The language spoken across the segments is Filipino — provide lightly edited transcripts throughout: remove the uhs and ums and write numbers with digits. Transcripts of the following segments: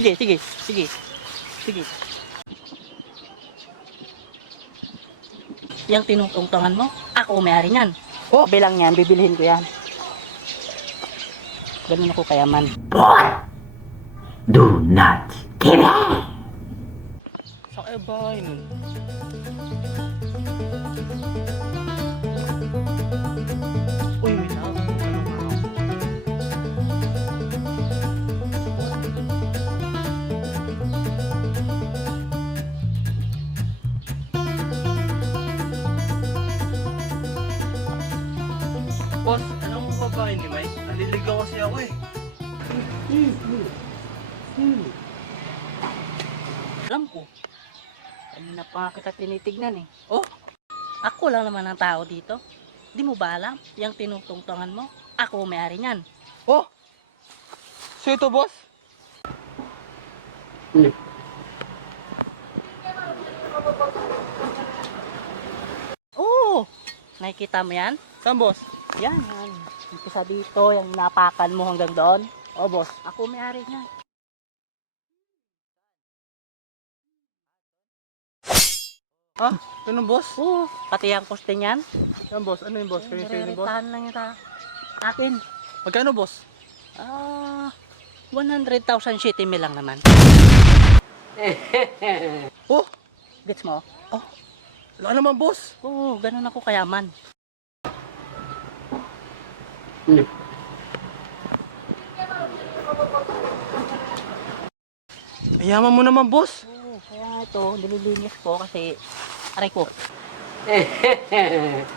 Sige, sige, sige. Sige. Yang tinutungtungan mo, ako may-ari niyan. Oh, bilang yan, bibilhin ko yan. Ganun ako kayaman. Boy, do not kill me. Sa kaya bahay nun? Uy, wait lang. Boss, anong babae ni Mike? Naliligaw kasi ako eh. Alam ko. Kanina pa kita tinitignan eh. Oh, ako lang naman ang tao dito. Di mo ba alam? Yang tinutungtungan mo, ako may-ari niyan. Oh! So ito, boss? Oo, nakikita mo yan? Saan, boss? Yan, yan. Umpisa dito, yung napakan mo hanggang doon. Oh, boss. Ako may-ari niyan. Ha? Ganun, boss? Oo, pati ang poste niyan. Yan, boss. Ano yung boss? Kayo ni boss? Nirerentahan lang ito. Akin. Magkano, boss? 100,000 city mil lang naman. Oh! Gets mo? Wala naman, boss. Oo, ganun ako kayaman. Ayaman mo naman, boss. Oo, kaya ito, nililinis ko kasi aray ko.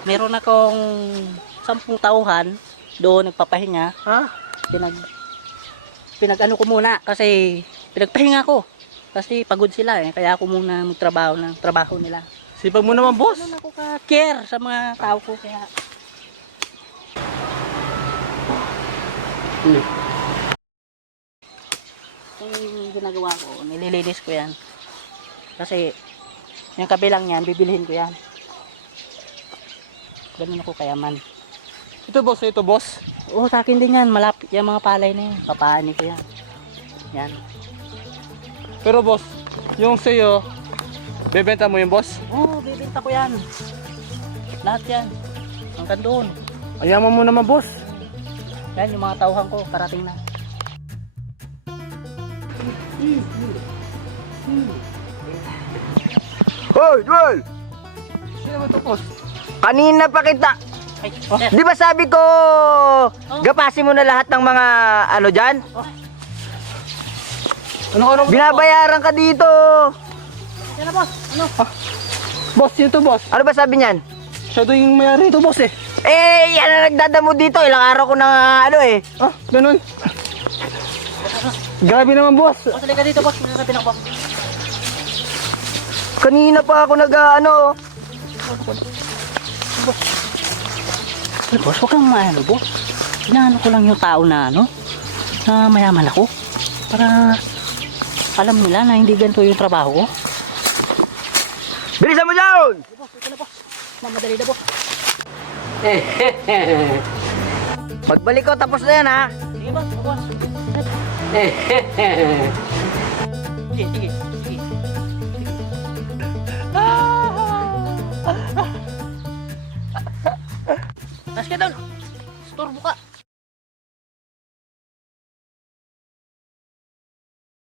Meron akong 10 tauhan doon nagpapahinga. Ha? Pinag-ano ko muna kasi pinagpahinga ko. Kasi pagod sila eh, kaya ako muna magtrabaho ng trabaho nila. Sipag mo naman, boss. Ano ako ka-care sa mga tao ko kaya. Yung ginagawa ko, nililinis ko yan. Kasi yung kabilang yan, bibilhin ko yan. Ganun ako kayaman. Ito, boss. Ito, boss. Oo, sa akin din yan. Malapit yung mga palay na yan. Papaani ko yan. Yan. Pero, boss, yung sa'yo, bebenta mo yung boss? Oo, bibenta ko yan. Lahat yan. Hanggang doon. Ayaman mo naman, boss. Yan, yung mga tauhan ko, parating na. Hoy, Joel! Sino naman ito, boss? Kanina pa kita. Ay, sir. Di ba sabi ko, gapasin mo na lahat ng mga ano dyan? Ano? Binabayaran ka dito. Yan na, boss. Ano? Boss, yun to, boss. Ano ba sabi niyan? Siya doon yung mayari ito, boss eh. Eh, yan ang nagdadamo dito. Ilang araw ko na ano eh. Ah, ganun. Grabe naman, boss. Boss, halika dito, boss. Sasabihin ako, boss. Kanina pa ako nag-ano. Ay, boss, huwag kang maano, boss. Inaano ko lang yung tao na ano, na mayaman ako. Para alam nila na hindi ganito yung trabaho ko. Bilisan mo dyan! Hey, boss, ito na, boss. Mamadali na, boss. Pagbalik ko, tapos na yan ha. Sige, boss. Boss. Sige, sige, sige. Nas ka doon. Storbo ka.